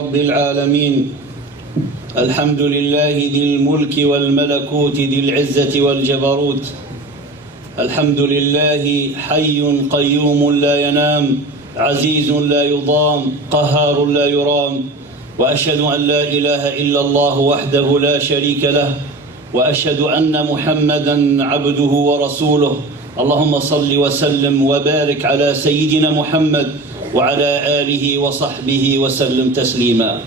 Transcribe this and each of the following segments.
رب العالمين. الحمد لله ذي الملك والملكوت ذي العزة والجبروت. الحمد لله حي قيوم لا ينام، عزيز لا يضام، قهار لا يرام. وأشهد أن لا إله إلا الله وحده لا شريك له، وأشهد أن محمدًا عبده ورسوله. اللهم صل وسلم وبارك على سيدنا محمد وعلى آله وصحبه وسلم تسليما.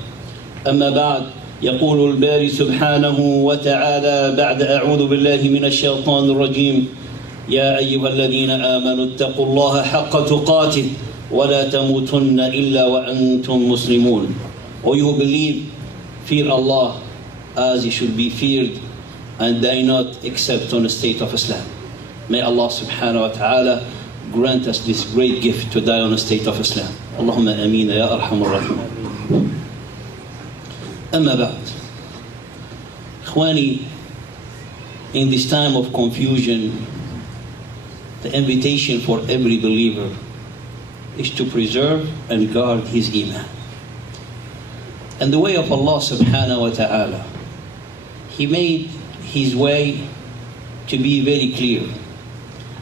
أما بعد، يقول الباري سبحانه وتعالى بعد أعوذ بالله من الشيطان الرجيم: يا أيها الذين آمنوا اتقوا الله حق تقاته ولا تموتن إلا وأنتم مسلمون. O you who believe, fear Allah as He should be feared, and die not except on a state of Islam. May Allah subhanahu wa ta'ala grant us this great gift to die on a state of Islam. Allahumma ameen ya arhamar rahimin. Amma ba'd. Ikhwani, in this time of confusion, the invitation for every believer is to preserve and guard his iman. And the way of Allah subhanahu wa ta'ala, He made His way to be very clear.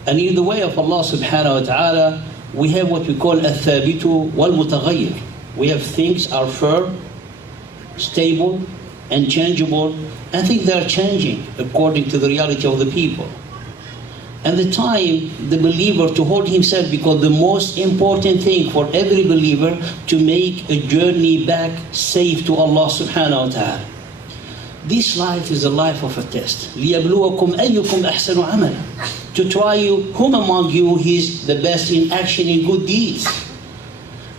And in the way of Allah subhanahu wa ta'ala, we have what we call al-thabitu wal-mutaghayyir. We have things are firm, stable, and changeable, and things that are changing according to the reality of the people. And the time the believer to hold himself, because the most important thing for every believer to make a journey back safe to Allah subhanahu wa ta'ala. This life is a life of a test. لِيَبْلُوَكُمْ أَيُّكُمْ أَحْسَنُ عَمَلًا. To try you, whom among you is the best in action, in good deeds.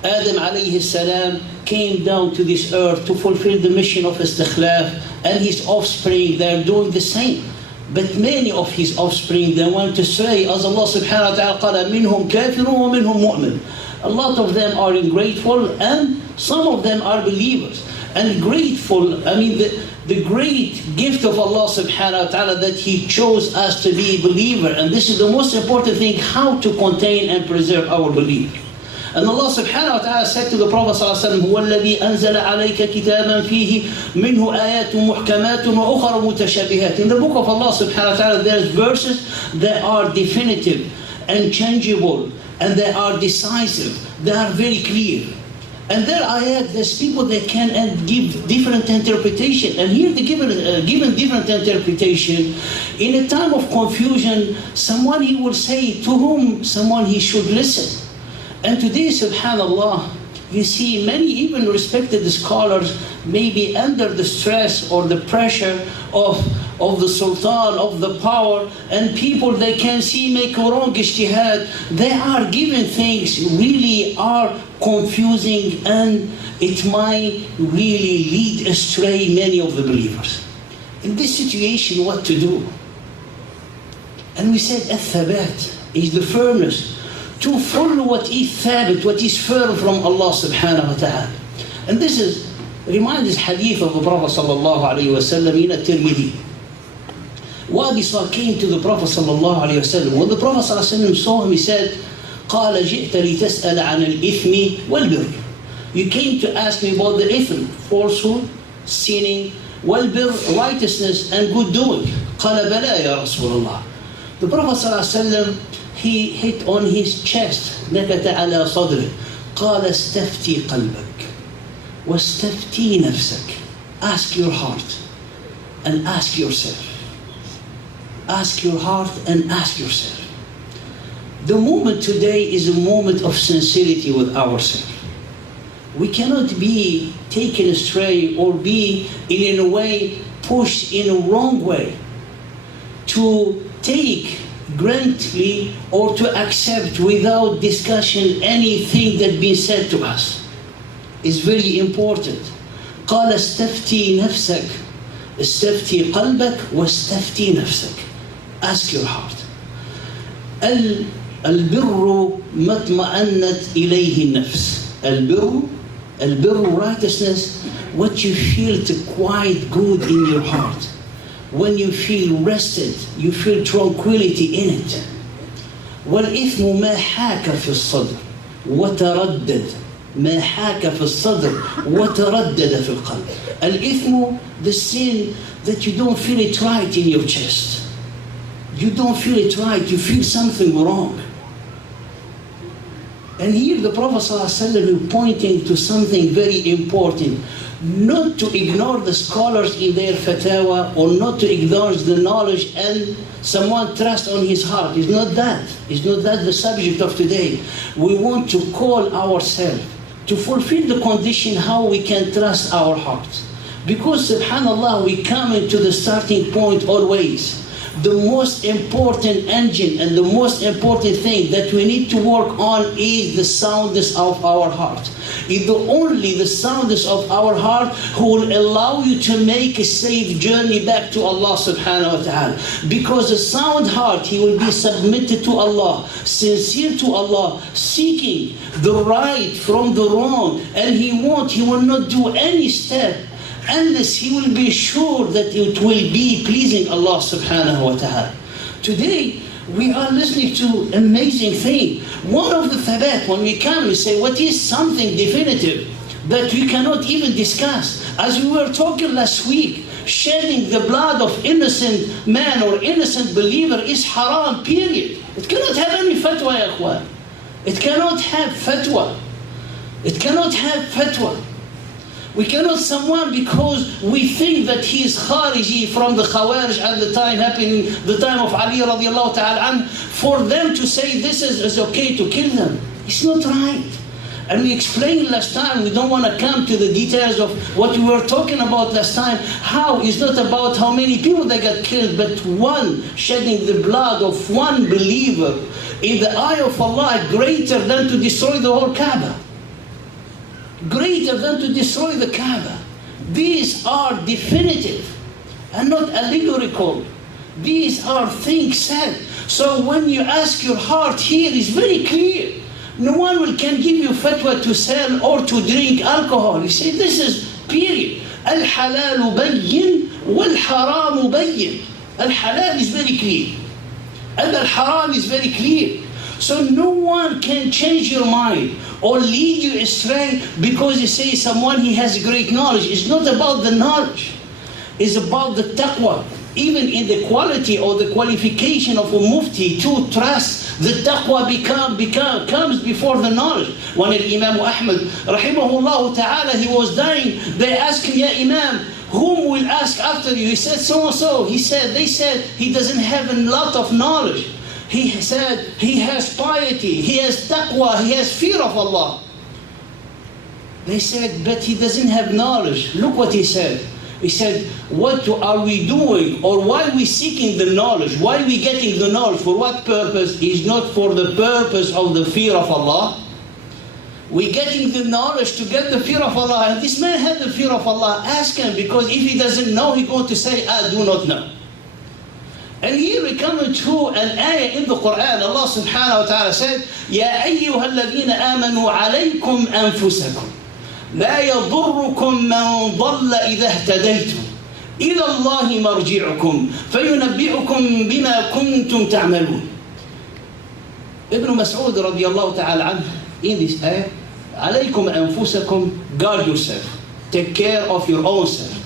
Adam alayhi salam came down to this earth to fulfill the mission of istikhlaf, and his offspring, they are doing the same. But many of his offspring, they went astray, as Allah subhanahu wa ta'ala قال منهم كافر ومنهم مؤمن. A lot of them are ungrateful, and some of them are believers. And grateful, the great gift of Allah subhanahu wa ta'ala that He chose us to be a believer. And this is the most important thing, how to contain and preserve our belief. And Allah subhanahu wa ta'ala said to the Prophet sallallahu alaihi wasallam, هو الذي أنزل عليك كتابا فيه منه آيات محكمات وأخر متشابهات. In the book of Allah subhanahu wa ta'ala, there's verses that are definitive and changeable, and they are decisive, they are very clear. And there are ayat, there's people that can give different interpretation. And here they given different interpretation. In a time of confusion, someone he will say to whom someone he should listen. And today, subhanallah, you see many even respected scholars maybe under the stress or the pressure of the sultan, of the power, and people they can see make a wrong ijtihad. They are given things really are confusing, and it might really lead astray many of the believers. In this situation, what to do? And we said al-thabat is the firmness, to follow what is thabit, what is firm from Allah subhanahu wa ta'ala. And this reminds us hadith of the Prophet sallallahu alayhi wa sallam in at-Tirmidhi. Wabisa came to the Prophet sallallahu alayhi wa sallam. When the Prophet sallallahu alayhi wa sallam saw him, he said, قال جئت لتسأل عن الإثم والبر. You came to ask me about the ithm, falsehood, sinning, والبر, righteousness and good doing. قال بلى يا رسول الله. The Prophet sallallahu alayhi wa sallam, he hit on his chest, نكت على صدره. قال استفتي قلبك واستفتي نفسك. Ask your heart and ask yourself. Ask your heart and ask yourself. The moment today is a moment of sincerity with ourselves. We cannot be taken astray or be in a way pushed in a wrong way to take grantly or to accept without discussion anything that been said to us. Is very important. قال استفتي نفسك استفتي قلبك واستفتي نفسك. Ask your heart. البر ما اطمأنت إليه النفس. البر righteousness, what you feel to quite good in your heart. When you feel rested, you feel tranquility in it. والإثم ما حاك في الصدر وتردد ما حاك في الصدر وتردد في القلب. الإثم, the sin that you don't feel it right in your chest. You don't feel it right, you feel something wrong. And here the Prophet ﷺ is pointing to something very important. Not to ignore the scholars in their fatwa, or not to ignore the knowledge and someone trust on his heart. It's not that. It's not that the subject of today. We want to call ourselves to fulfill the condition how we can trust our hearts. Because subhanAllah, we come into the starting point always. The most important engine and the most important thing that we need to work on is the soundness of our heart. It's only the soundness of our heart who will allow you to make a safe journey back to Allah subhanahu wa ta'ala. Because a sound heart, he will be submitted to Allah, sincere to Allah, seeking the right from the wrong, and he will not do any step unless he will be sure that it will be pleasing Allah subhanahu wa ta'ala. Today, we are listening to amazing thing. One of the thabat, when we come, we say, what is something definitive that we cannot even discuss? As we were talking last week, shedding the blood of innocent man or innocent believer is haram, period. It cannot have any fatwa, ya akhwan. It cannot have fatwa. It cannot have fatwa. We cannot someone because we think that he is khariji from the Khawarij at the time happening, the time of Ali radiallahu ta'ala an, for them to say this is okay to kill them. It's not right. And we explained last time, we don't want to come to the details of what we were talking about last time, how it's not about how many people they got killed, but one shedding the blood of one believer in the eye of Allah greater than to destroy the whole Kaaba. Greater than to destroy the Kaaba. These are definitive and not allegorical. These are things said. So when you ask your heart here, it's very clear. No one can give you fatwa to sell or to drink alcohol. You say this is period. Al-halalu bayyin wal-haramu bayyin. Al-halal is very clear. And al-haram is very clear. So no one can change your mind or lead you astray because you say someone he has great knowledge. It's not about the knowledge. It's about the taqwa. Even in the quality or the qualification of a mufti to trust, the taqwa comes before the knowledge. When Imam Ahmad, rahimahullah ta'ala, he was dying, they asked him, Ya Imam, whom will ask after you? He said, so and so. They said, he doesn't have a lot of knowledge. He said, he has piety, he has taqwa, he has fear of Allah. They said, but he doesn't have knowledge. Look what he said. He said, what are we doing? Or why are we seeking the knowledge? Why are we getting the knowledge? For what purpose? Is not for the purpose of the fear of Allah. We're getting the knowledge to get the fear of Allah. And this man had the fear of Allah. Ask him, because if he doesn't know, he's going to say, I do not know. And here we come to an ayah in the Quran. Allah subhanahu wa ta'ala said, يَا أَيُّهَا الَّذِينَ آمَنُوا عَلَيْكُمْ أَنفُسَكُمْ لَا يَضُرُّكُمْ مَنْ ضَلَّ إِذَا اهْتَدَيْتُمْ إِلَى اللَّهِ مَرْجِعُكُمْ فَيُنَبِّئُكُمْ بِمَا كُنْتُمْ تَعْمَلُونَ. Ibn Mas'ud radiallahu ta'ala anhu, in this ayah, عَلَيْكُمْ أَنفُسَكُمْ, guard yourself. Take care of your own self.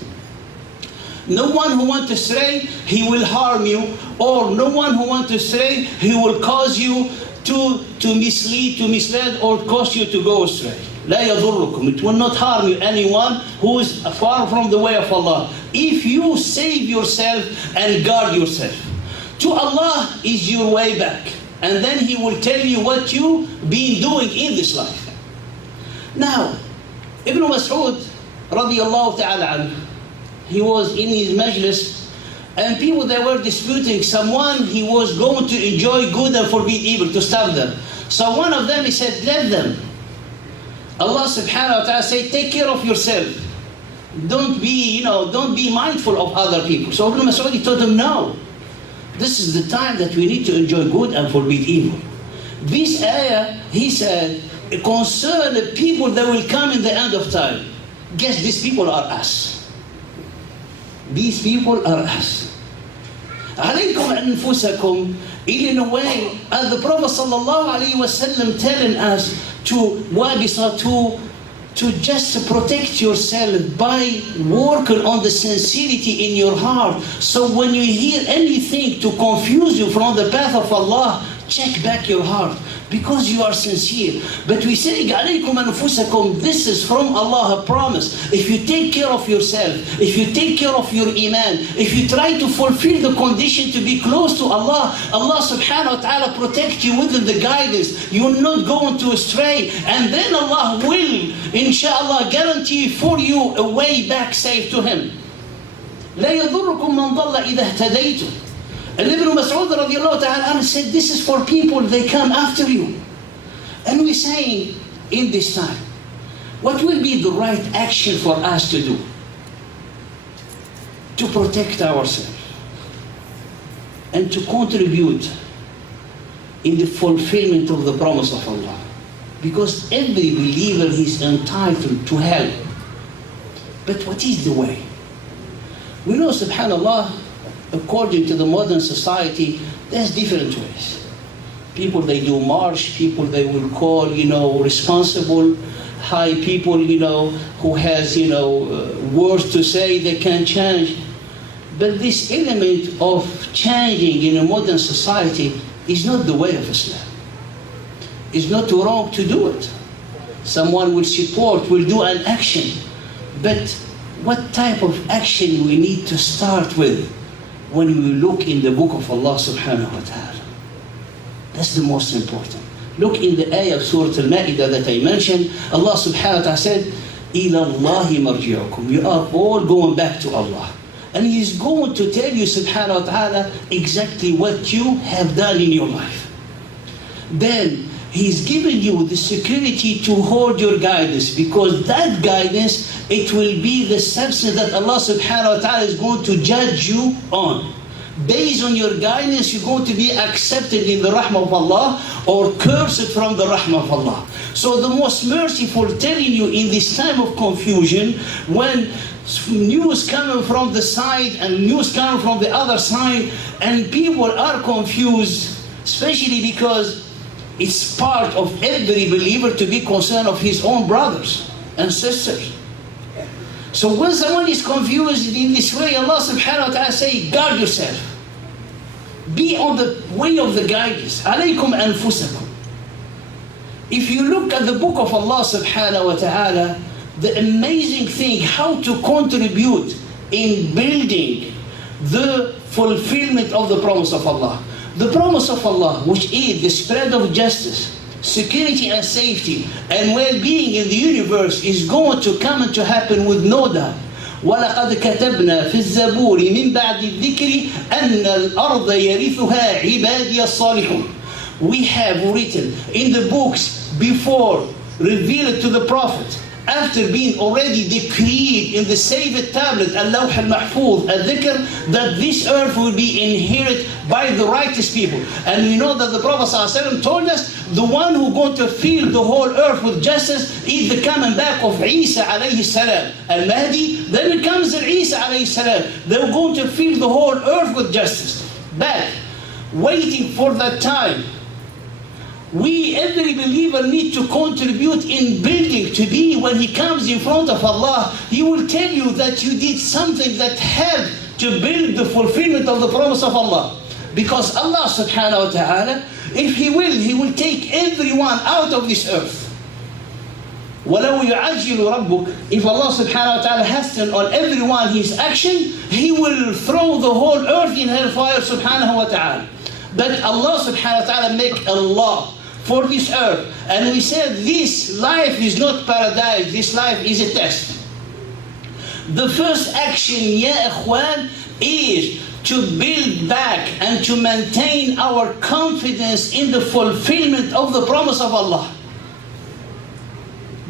No one who wants to stray, he will harm you. Or no one who wants to stray, he will cause you to mislead, or cause you to go astray. لا يضركم. It will not harm you, anyone who is far from the way of Allah. If you save yourself and guard yourself. To Allah is your way back. And then He will tell you what you've been doing in this life. Now, Ibn Mas'ud radiallahu ta'ala anhu, he was in his majlis, and people that were disputing someone, he was going to enjoy good and forbid evil, to stop them. So one of them, he said, let them. Allah subhanahu wa ta'ala said, take care of yourself. Don't be mindful of other people. So Ibn Mas'ud, he told him, no. This is the time that we need to enjoy good and forbid evil. This ayah, he said, concern the people that will come in the end of time. Guess these people are us. These people are us. عليكم أنفسكم, in a way, as the Prophet sallallahu alaihi wasallam telling us to just protect yourself by working on the sincerity in your heart. So when you hear anything to confuse you from the path of Allah, check back your heart, because you are sincere. But we say, عَلَيْكُمْ أَنفُسَكُمْ, this is from Allah, a promise. If you take care of yourself, if you take care of your iman, if you try to fulfill the condition to be close to Allah, Allah subhanahu wa ta'ala protect you within the guidance. You're not going to astray. And then Allah will, inshallah, guarantee for you a way back safe to Him. لَا يَضُرُّكُمْ مَنْ ضَلَّ إِذَا اهْتَدَيْتُمْ. And Ibn Mas'ud radiallahu ta'ala said, this is for people, they come after you. And we're saying, in this time, what will be the right action for us to do? To protect ourselves and to contribute in the fulfillment of the promise of Allah. Because every believer is entitled to help. But what is the way? We know, subhanAllah, according to the modern society, there's different ways. People, they do march, people they will call, responsible, high people, who has, words to say, they can change. But this element of changing in a modern society is not the way of Islam. It's not wrong to do it. Someone will support, will do an action. But what type of action we need to start with when we look in the book of Allah subhanahu wa ta'ala? That's the most important. Look in the ayah of Surah Al-Ma'idah that I mentioned. Allah subhanahu wa ta'ala said, إِلَى اللَّهِ مَرْجِعُكُمْ. You are all going back to Allah. And He's going to tell you subhanahu wa ta'ala exactly what you have done in your life. Then He's given you the security to hold your guidance, because that guidance, it will be the substance that Allah subhanahu wa ta'ala is going to judge you on. Based on your guidance, you're going to be accepted in the rahmah of Allah or cursed from the rahmah of Allah. So the most merciful telling you in this time of confusion, when news coming from the side and news coming from the other side, and people are confused, especially because it's part of every believer to be concerned of his own brothers and sisters. So when someone is confused in this way, Allah subhanahu wa ta'ala say, guard yourself. Be on the way of the guidance. عَلَيْكُمْ أَنفُسَكُمْ. If you look at the book of Allah subhanahu wa ta'ala, the amazing thing, how to contribute in building the fulfillment of the promise of Allah. The promise of Allah, which is the spread of justice, security and safety, and well-being in the universe, is going to come and to happen with no doubt. وَلَقَدْ كَتَبْنَا فِي الزَّبُورِ مِنْ بَعْدِ الذِّكْرِ أَنَّ الْأَرْضَ يَرِثُهَا عِبَادِيَ الصَّالِحُونَ. We have written in the books before, revealed to the Prophet, after being already decreed in the sacred tablet, Al-Lawh al-Mahfuz, al-Dhikr, that this earth will be inherited by the righteous people. And we know that the Prophet ﷺ told us, the one who's going to fill the whole earth with justice is the coming back of Isa alayhi salam. Al-Mahdi, then it comes Isa alayhi salam. They're going to fill the whole earth with justice. But waiting for that time, we, every believer, need to contribute in building, to be, when he comes in front of Allah, He will tell you that you did something that helped to build the fulfillment of the promise of Allah. Because Allah subhanahu wa ta'ala, if He will take everyone out of this earth. وَلَوْ يُعَجِّلُ رَبُّكَ. If Allah subhanahu wa ta'ala hastens on everyone His action, He will throw the whole earth in hellfire subhanahu wa ta'ala. But Allah subhanahu wa ta'ala make a law for this earth. And we said this life is not paradise, this life is a test. The first action, ya ikhwan, is to build back and to maintain our confidence in the fulfillment of the promise of Allah.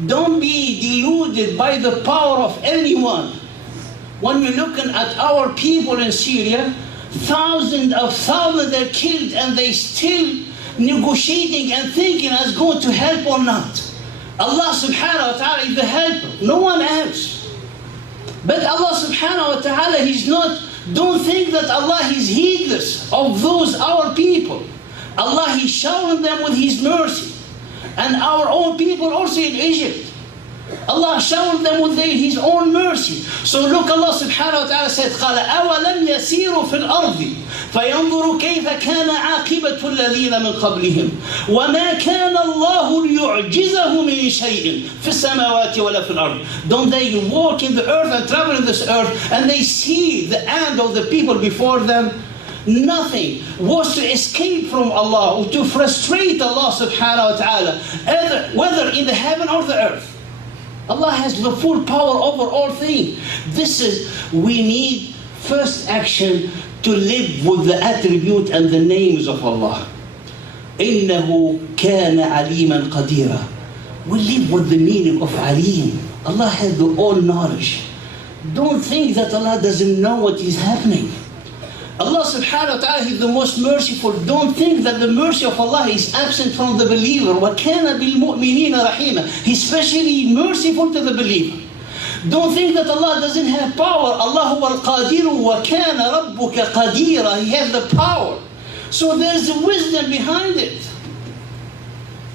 Don't be deluded by the power of anyone. When we're looking at our people in Syria, thousands of thousands are killed, and they still negotiating and thinking as going to help or not. Allah subhanahu wa ta'ala is the helper, no one else. But Allah subhanahu wa ta'ala, He's not, don't think that Allah is heedless of those our people. Allah is showering them with His mercy. And our own people also in Egypt. Allah showered them with His own mercy. So look, Allah subhanahu wa ta'ala said, قَالَ أَوَلَمْ يَسِيرُوا فِي الْأَرْضِ فَيَنْظُرُوا كَيْفَ كَانَ عَاقِبَةُ الَّذِينَ مِنْ قَبْلِهِمْ وَمَا كَانَ اللَّهُ لِيُعْجِزَهُ مِنْ شَيْءٍ فِي السَّمَاوَاتِ وَلَا فِي الْأَرْضِ. Don't they walk in the earth and travel in this earth and they see the end of the people before them? Nothing was to escape from Allah or to frustrate Allah subhanahu wa ta'ala, whether in the heaven or the earth. Allah has the full power over all things. We need first action to live with the attribute and the names of Allah. إِنَّهُ كَانَ عَلِيمًا قَدِيرًا. We live with the meaning of Alim. Allah has the all knowledge. Don't think that Allah doesn't know what is happening. Allah subhanahu wa ta'ala is the most merciful. Don't think that the mercy of Allah is absent from the believer. وَكَانَ بِالْمُؤْمِنِينَ رَحِيمًا. He's especially merciful to the believer. Don't think that Allah doesn't have power. Allah huwa al-qadiru wa kana rabbuka qadira. He has the power. So there's a wisdom behind it.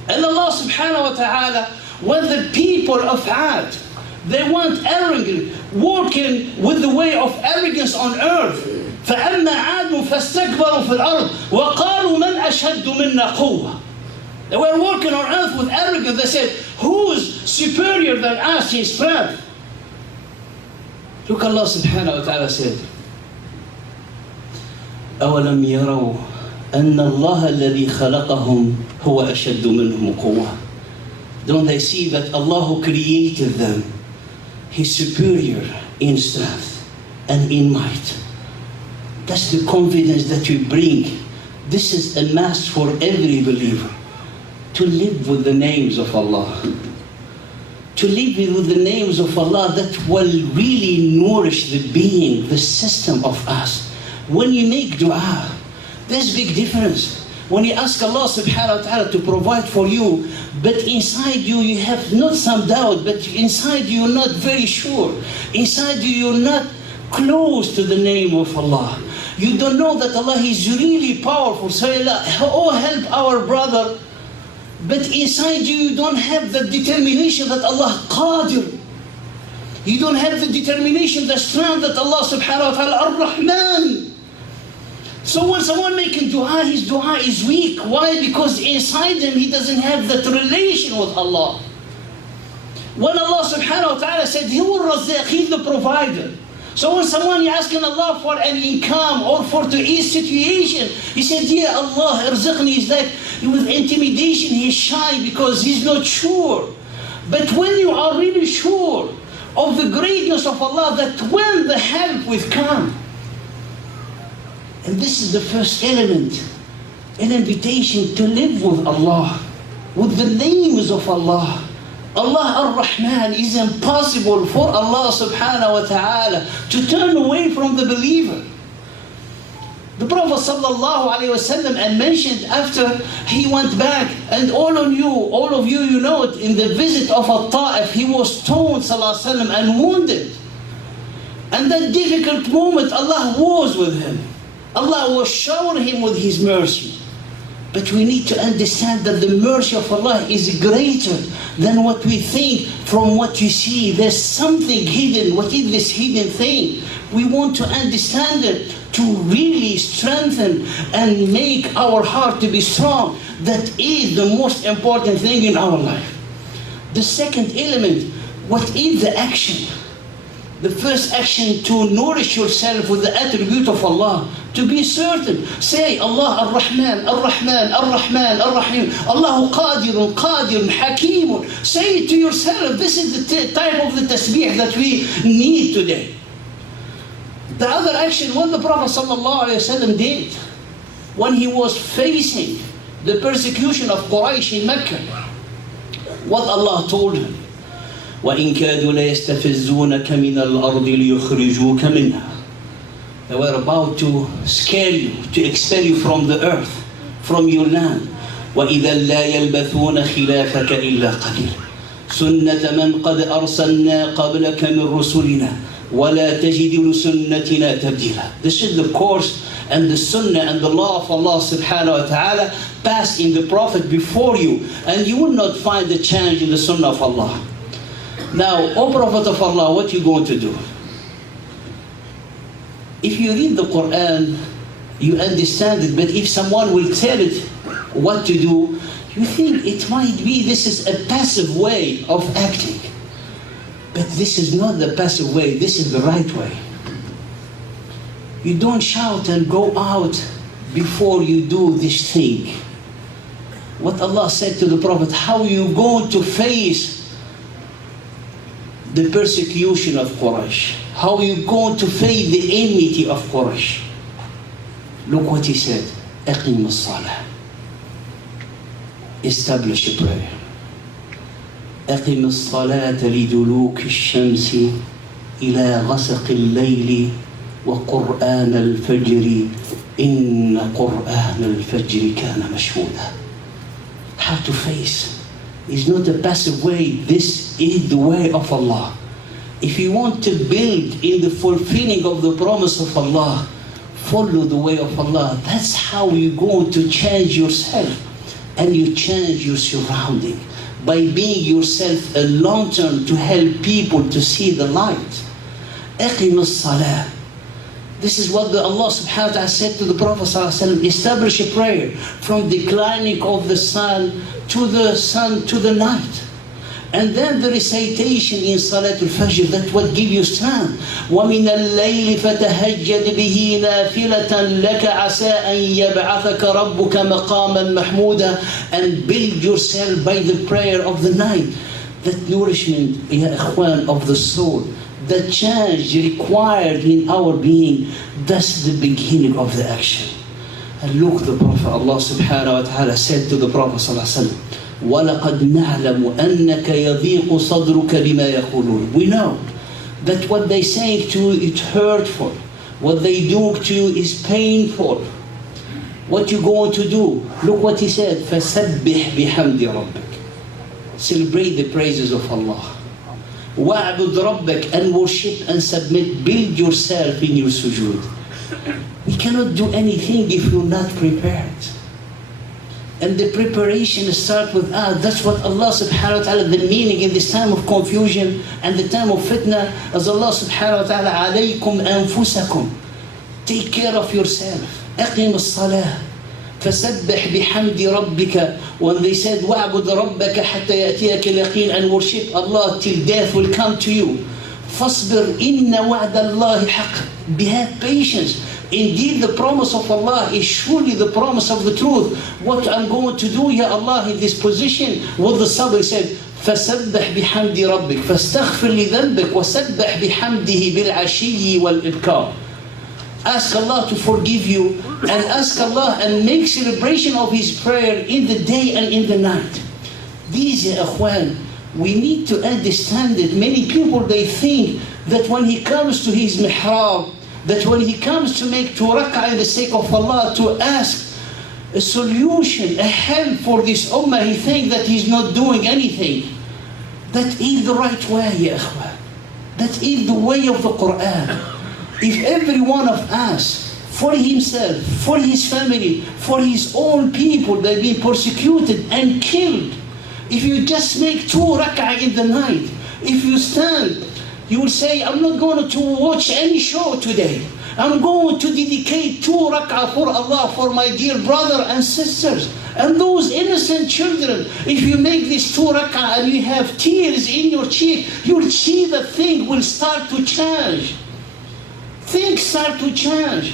And Allah subhanahu wa ta'ala, when the people of Ad, they weren't arrogant, walking with the way of arrogance on earth. فَأَمَّا عَادٌ فَاسْتَكْبَرُوا فِي الْأَرْضِ وَقَالُوا مَنْ أَشَدُّ مِنَّا قُوَّةً. They were walking on earth with arrogance. They said, who's superior than us in strength? Look, Allah subhanahu wa ta'ala said, أَوَلَمْ يَرَوْا أَنَّ اللَّهَ الَّذِي خَلَقَهُمْ هُوَ أَشَدُّ مِنْهُمْ قُوَّةً. Don't they see that Allah who created them, He's superior in strength and in might? That's the confidence that we bring. This is a must for every believer. To live with the names of Allah. To live with the names of Allah that will really nourish the being, the system of us. When you make dua, there's a big difference. When you ask Allah subhanahu wa ta'ala to provide for you, but inside you, you have not some doubt, but inside you, you're not very sure. Inside you, you're not close to the name of Allah. You don't know that Allah is really powerful. So, oh, help our brother. But inside you, you don't have the determination that Allah Qadir. You don't have the determination, the strength that Allah subhanahu wa ta'ala Ar-Rahman. So when someone making dua, his dua is weak. Why? Because inside him, he doesn't have that relation with Allah. When Allah subhanahu wa ta'ala said, He will Razzaq, He's the provider. So when someone is asking Allah for an income or for the ease situation, he said, yeah, Allah, irziqni. He's like, with intimidation, he's shy because he's not sure. But when you are really sure of the greatness of Allah, that when the help will come, and this is the first element, an invitation to live with Allah, with the names of Allah. Allah Ar-Rahman, is impossible for Allah subhanahu wa ta'ala to turn away from the believer. The Prophet sallallahu alayhi wa sallam and mentioned after he went back, and all of you, you know it, in the visit of Al-Ta'if, he was stoned sallallahu alayhi wa sallam and wounded. And that difficult moment, Allah was with him. Allah was showering him with His mercy. But we need to understand that the mercy of Allah is greater than what we think from what you see. There's something hidden. What is this hidden thing? We want to understand it to really strengthen and make our heart to be strong. That is the most important thing in our life. The second element, what is the action? The first action, to nourish yourself with the attribute of Allah. To be certain. Say, Allah Ar-Rahman, Ar-Rahman, Ar-Rahman, Ar-Rahim. Allahu Qadirun, Qadirun, Hakeemun. Say it to yourself. This is the type of the tasbih that we need today. The other action, what the Prophet ﷺ did, when he was facing the persecution of Quraysh in Mecca, what Allah told him, وَإِن كَادُوا لَيَسْتَفِزُّونَكَ مِنَ الْأَرْضِ لِيُخْرِجُوكَ مِنْهَا. They were about to scare you, to expel you from the earth, from your land. وَإِذَا لَا يَلْبَثُونَ خِلَافَكَ إِلَّا قَلِيلًا سُنَّةَ مَنْ قَدْ أَرْسَلْنَا قَبْلَكَ مِنْ رُسُلِنَا وَلَا تَجِدُ لِسُنَّتِنَا تَبْدِيلًا. This is the course and the sunnah and the law of Allah subhanahu wa ta'ala passed in the Prophet before you, and you will not find the change in the sunnah of Allah. Now, O Prophet of Allah, what you going to do? If you read the Quran, you understand it, but if someone will tell it what to do, you think it might be this is a passive way of acting. But this is not the passive way, this is the right way. You don't shout and go out before you do this thing. What Allah said to the Prophet, how you going to face the persecution of Quraysh? How you going to face the enmity of Quraysh? Look what he said, أقم الصلاة. Establish a prayer. أقم الصلاة لدلوك الشمس إلى غسق الليل وقرآن الفجر إن قرآن الفجر كان مشهودا. How to face is not a passive way. This is the way of Allah. If you want to build in the fulfilling of the promise of Allah, follow the way of Allah. That's how you're going to change yourself and you change your surrounding. By being yourself a lantern to help people to see the light. أقم الصلاة. This is what Allah subhanahu wa ta'ala said to the Prophet sallallahu alaihi wasallam, establish a prayer from declining of the sun to the night. And then the recitation in Salatul Fajr, that's what gives you strength. وَمِنَ اللَّيْلِ فَتَهَجَّدْ بِهِ نَافِلَةً لَكَ عَسَىٰ أَن يَبْعَثَكَ رَبُّكَ مَقَامًا مَحْمُودًا. And build yourself by the prayer of the night. That nourishment, ya ikhwan, of the soul, the change required in our being, that's the beginning of the action. And look, the Prophet, Allah subhanahu wa ta'ala said to the Prophet sallallahu alaihi wasallam, وَلَقَدْ نَعْلَمُ أَنَّكَ يَضِيقُ صَدْرُكَ بِمَا يَقُولُونَ. We know that what they say to you is hurtful. What they do to you is painful. What you going to do? Look what he said, فَسَبِّحْ بِحَمْدِ رَبِّكَ. Celebrate the praises of Allah. وَاعْبُدْ رَبَّكَ, and worship and submit. Build yourself in your sujood. We cannot do anything if you're not prepared. And the preparation starts with us. That's what Allah subhanahu wa ta'ala, the meaning in this time of confusion and the time of fitna, as Allah subhanahu wa ta'ala, عَلَيْكُمْ أَنفُسَكُمْ. Take care of yourself. أقم الصلاة. فسبح بحمد ربك. When they said وَاعْبُدْ رَبَّكَ حَتَّى يَأْتِيَكَ الْيَقِينُ, and worship Allah till death will come to you. فَاصْبِرْ إِنَّ وَعْدَ اللَّهِ حَقٌّ. Be have patience. Indeed, the promise of Allah is surely the promise of the truth. What I'm going to do, Ya Allah, in this position, with the sabr said, فَسَبَّحْ بِحَمْدِ رَبِّكَ فَاسْتَغْفِرْ لِذَنْبِكَ وَسَبَّحْ بِحَمْدِهِ بِالْعَشِيِّ وَالْإِبْكَارِ. Ask Allah to forgive you, and ask Allah and make celebration of His prayer in the day and in the night. These, ya akhwan, we need to understand it. Many people, they think that when he comes to his mihrab, that when he comes to make 2 rak'ah in the sake of Allah, to ask a solution, a help for this ummah, he thinks that he's not doing anything. That is the right way, ya akhwan. That is the way of the Quran. If every one of us, for himself, for his family, for his own people, they've been persecuted and killed. If you just make 2 rak'ah in the night, if you stand, you will say, I'm not going to watch any show today. I'm going to dedicate 2 rak'ah for Allah, for my dear brother and sisters. And those innocent children, if you make this 2 rak'ah and you have tears in your cheek, you'll see that thing will start to change. Things start to change.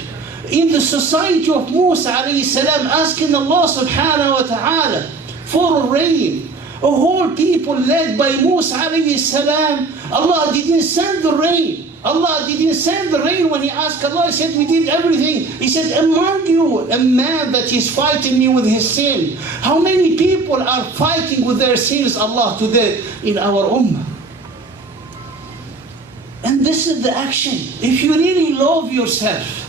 In the society of Musa alayhi salam, asking Allah subhanahu wa ta'ala for rain. A whole people led by Musa alayhi salam, Allah didn't send the rain. Allah didn't send the rain. When he asked Allah, he said, we did everything. He said, among you, a man that is fighting me with his sin. How many people are fighting with their sins, Allah, today in our ummah? And this is the action. If you really love yourself,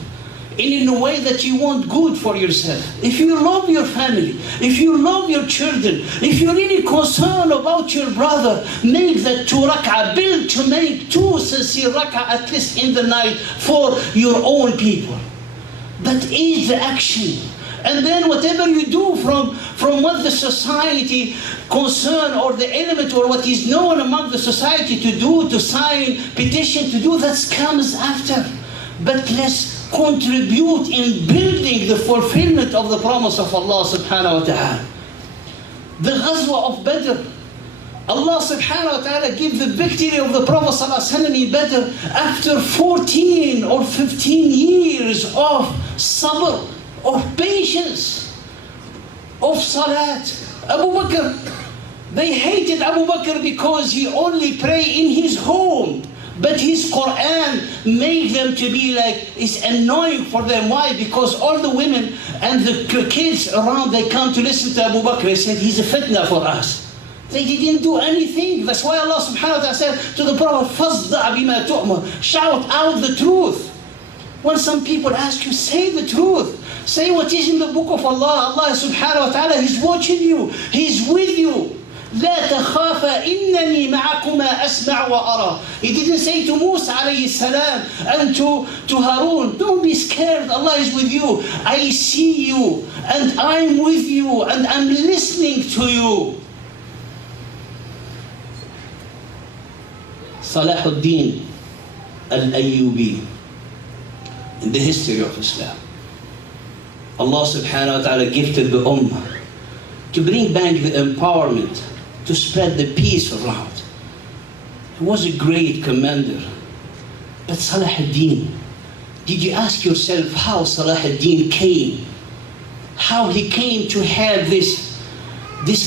in a way that you want good for yourself, if you love your family, if you love your children, if you're really concerned about your brother, make that 2 rak'ah, build to make 2 sincere rak'ah at least in the night for your own people. That is the action. And then whatever you do from what the society concern, or the element, or what is known among the society to do, to sign, petition to do, that comes after. But let's contribute in building the fulfillment of the promise of Allah subhanahu wa ta'ala. The Ghazwa of Badr, Allah subhanahu wa ta'ala gave the victory of the Prophet sallallahu alaihi wasallam in Badr after 14 or 15 years of sabr, of patience, of salat. Abu Bakr, they hated Abu Bakr because he only prayed in his home. But his Quran made them to be like, it's annoying for them. Why? Because all the women and the kids around, they come to listen to Abu Bakr. They said, he's a fitna for us. They didn't do anything. That's why Allah subhanahu wa ta'ala said to the Prophet, فَاصْدَعْ بِمَا تُؤْمَرُ, shout out the truth. When some people ask you, say the truth. Say what is in the book of Allah. Allah subhanahu wa ta'ala, He's watching you. He's with you. لا تخافا إنني معكما أسمع وأرى. He didn't say to Musa alayhi salam and to Harun, don't be scared, Allah is with you. I see you and I'm with you and I'm listening to you. Salahuddin al-Ayyubi, in the history of Islam, Allah subhanahu wa ta'ala gifted the ummah to bring back the empowerment, to spread the peace around. He was a great commander. But Salahuddin, did you ask yourself how Salahuddin came? How he came to have this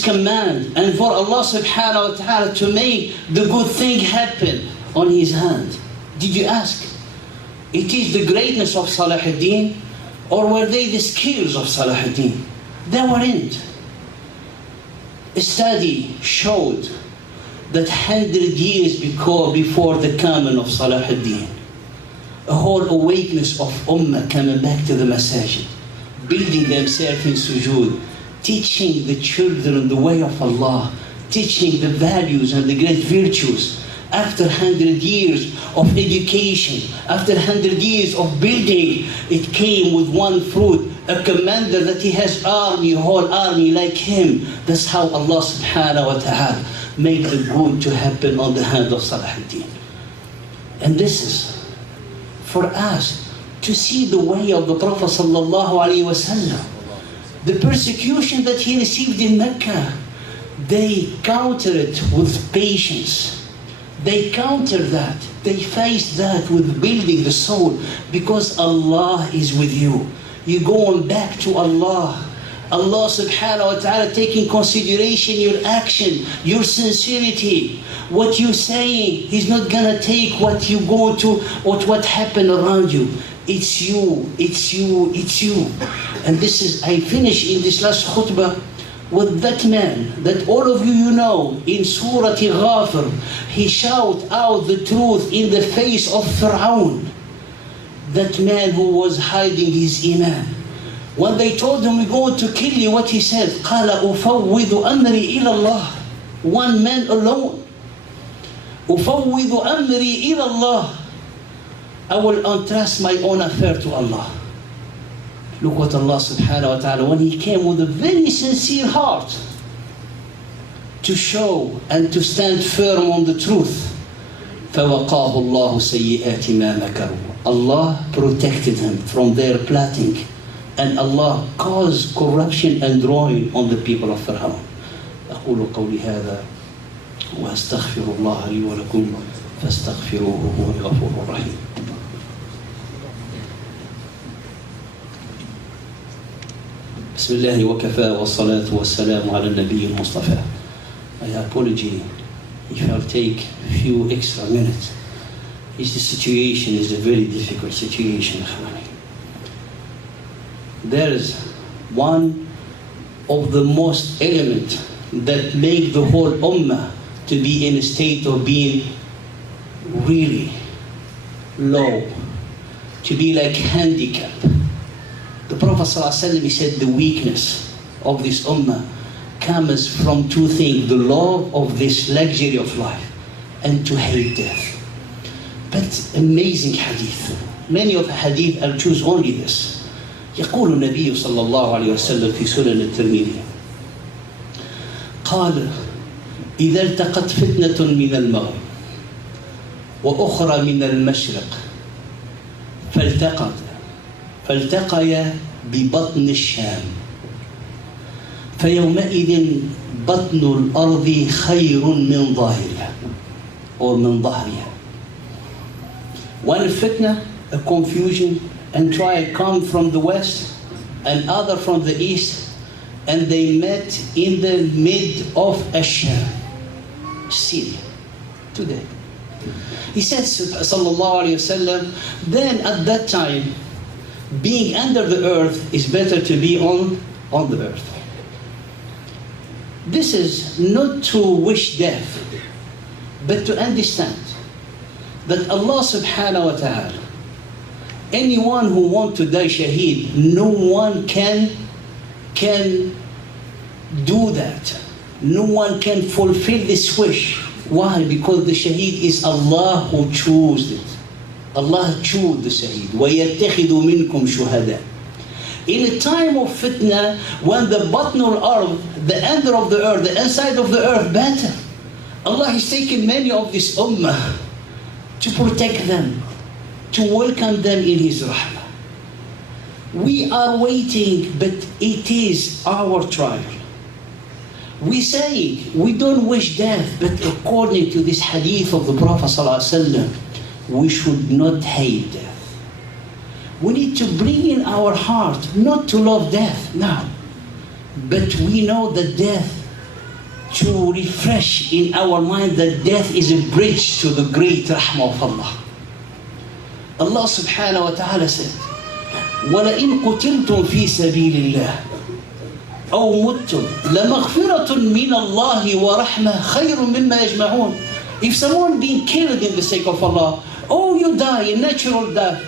command, and for Allah subhanahu wa ta'ala to make the good thing happen on his hand? Did you ask? It is the greatness of Salahuddin, or were they the skills of Salahuddin? They weren't. A study showed that 100 years before the coming of Salahuddin, a whole awakeness of ummah coming back to the masajid, building themselves in sujood, teaching the children the way of Allah, teaching the values and the great virtues. After 100 years of education, after 100 years of building, it came with one fruit, a commander that he has army, whole army like him. That's how Allah subhanahu wa ta'ala made the good to happen on the hand of Salahuddin. And this is for us to see the way of the Prophet sallallahu alaihi wasallam. The persecution that he received in Mecca, they countered it with patience. They countered that. They faced that with building the soul, because Allah is with you. You're going back to Allah. Allah subhanahu wa ta'ala taking consideration your action, your sincerity, what you're saying. He's not gonna take what you go to or what happened around you. It's you, it's you, it's you. And this is, I finish in this last khutbah with that man that all of you know in Surah Ghafir. He shout out the truth in the face of Fir'aun. That man who was hiding his iman. When they told him, we're going to kill you, what he said? قَالَ أُفَوِّضُ أَمْرِي إِلَى اللَّهِ. One man alone. أُفَوِّضُ أَمْرِي إِلَى اللَّهِ. I will entrust my own affair to Allah. Look what Allah subhanahu wa ta'ala, when he came with a very sincere heart to show and to stand firm on the truth. فَوَقَاهُ اللَّهُ سَيِّئَاتِ مَا مَكَرُوا. Allah protected him from their plotting. And Allah caused corruption and ruin on the people of Fir'aun. أقول قولي هذا وأستغفر الله لي ولكم فاستغفروه هو الغفور الرحيم. بسم الله وكفى والصلاة والسلام على النبي المصطفى. My apology if I'll take a few extra minutes. The situation is a very difficult situation. There is one of the most element that make the whole ummah to be in a state of being really low, to be like handicapped. The Prophet ﷺ, he said the weakness of this ummah comes from two things: the love of this luxury of life and to hate death. But amazing hadith. Many of the hadith, I'll choose only this. يقول النبي صلى الله عليه وسلم في سنن الترمذي قال إذا التقت فتنة من المغرب وأخرى من المشرق فالتقيا ببطن الشام فيومئذ بطن الأرض خير من ظاهرها or من ظهرها. One fitna, a confusion, and try to come from the west and other from the east, and they met in the mid of Asham, Syria, today. He said, sallallahu alayhi wasallam, then at that time, being under the earth is better to be on the earth. This is not to wish death, but to understand that Allah subhanahu wa ta'ala, anyone who wants to die shaheed, no one can do that. No one can fulfill this wish. Why? Because the shaheed is Allah who chose it. Allah chose the shaheed. وَيَتَّخِذُ مِنْكُمْ شُهَدَاءَ. In a time of fitna, when the batnul ard, the end of the earth, the inside of the earth better, Allah has taken many of this ummah to protect them, to welcome them in His rahmah. We are waiting, but it is our trial. We say we don't wish death, but according to this hadith of the Prophet ﷺ, we should not hate death. We need to bring in our heart not to love death now, but we know that death, to refresh in our mind that death is a bridge to the great rahmah of Allah. Allah subhanahu wa ta'ala said, وَلَئِن قُتِلْتُمْ فِي سَبِيلِ اللَّهِ أَوْ مُتُّمْ لَمَغْفِرَةٌ مِّنَ اللَّهِ وَرَحْمَةٌ خَيْرٌ مِّمَّا يَجْمَعُونَ. If someone being killed in the sake of Allah, or you die a natural death,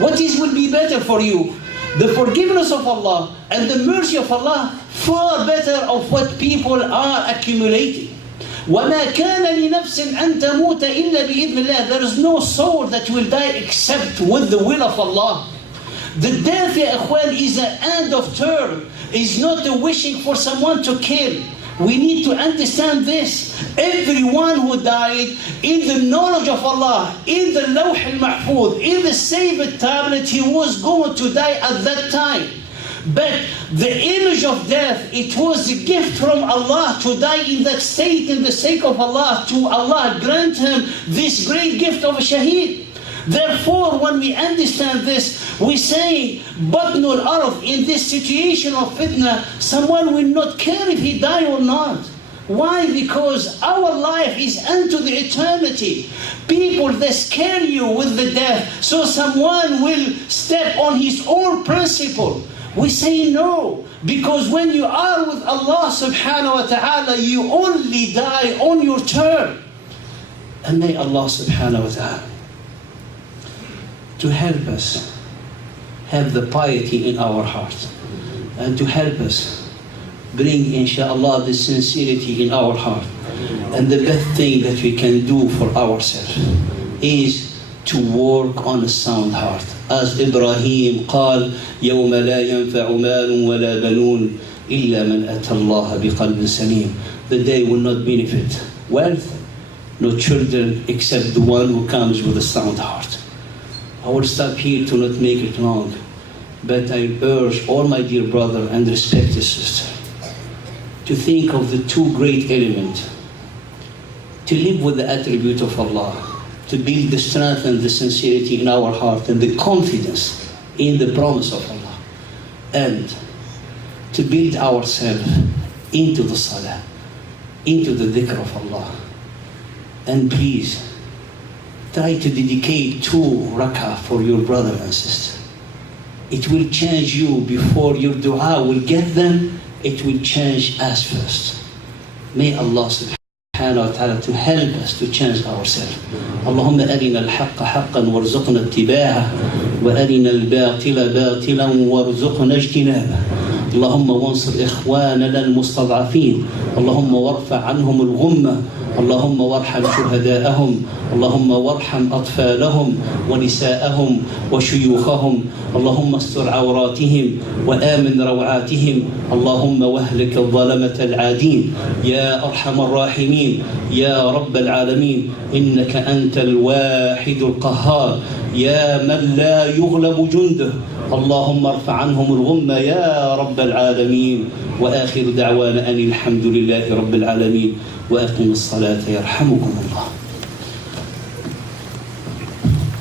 what will be better for you? The forgiveness of Allah and the mercy of Allah, far better of what people are accumulating. وَمَا كَانَ لِنَفْسٍ أَن تَمُوتَ إِلَّا بِإِذْنِ اللَّهِ. There is no soul that will die except with the will of Allah. The death, ya ikhwan, is an end of term. Is not a wishing for someone to kill. We need to understand this. Everyone who died in the knowledge of Allah, in the Lawh al-Mahfuz, in the saved tablet, he was going to die at that time. But the image of death, it was a gift from Allah to die in that state in the sake of Allah, to Allah grant him this great gift of a shaheed. Therefore, when we understand this, we say, Batnul Arf, in this situation of fitna, someone will not care if he die or not. Why? Because our life is unto the eternity. People, they scare you with the death, so someone will step on his own principle. We say no, because when you are with Allah subhanahu wa ta'ala, you only die on your turn. And may Allah subhanahu wa ta'ala to help us have the piety in our heart, and to help us bring, inshallah, the sincerity in our heart. And the best thing that we can do for ourselves is to work on a sound heart. As Ibrahim قال يوم لا ينفع مال ولا بنون إلا من أتى الله بقلب سليم. The day will not benefit wealth, no children, except the one who comes with a sound heart. I will stop here to not make it long, but I urge all my dear brother and respected sister to think of the two great elements, to live with the attribute of Allah, to build the strength and the sincerity in our heart and the confidence in the promise of Allah, and to build ourselves into the salah, into the dhikr of Allah. And please, try to dedicate 2 rak'ah for your brother and sister. It will change you before your dua will get them. It will change us first. May Allah subhanahu wa ta'ala to help us to change ourselves. اللهم أرنا الحق حقا وارزقنا اتباعه وأرنا الباطل باطلا وارزقنا اجتنابه. اللهم وانصر إخواننا المستضعفين. اللهم وارفع عنهم الغمة. اللهم وارحم شهداءهم، اللهم وارحم أطفالهم ونساءهم وشيوخهم، اللهم استر عوراتهم وآمن روعاتهم، اللهم واهلك الظلمة العادين يا أرحم الراحمين يا رب العالمين. إنك أنت الواحد القهار يا من لا يغلب جنده، اللهم ارفع عنهم الغمة يا رب العالمين. وآخر دعوانا أن الحمد لله رب العالمين، وأقم الصلاة يرحمكم الله.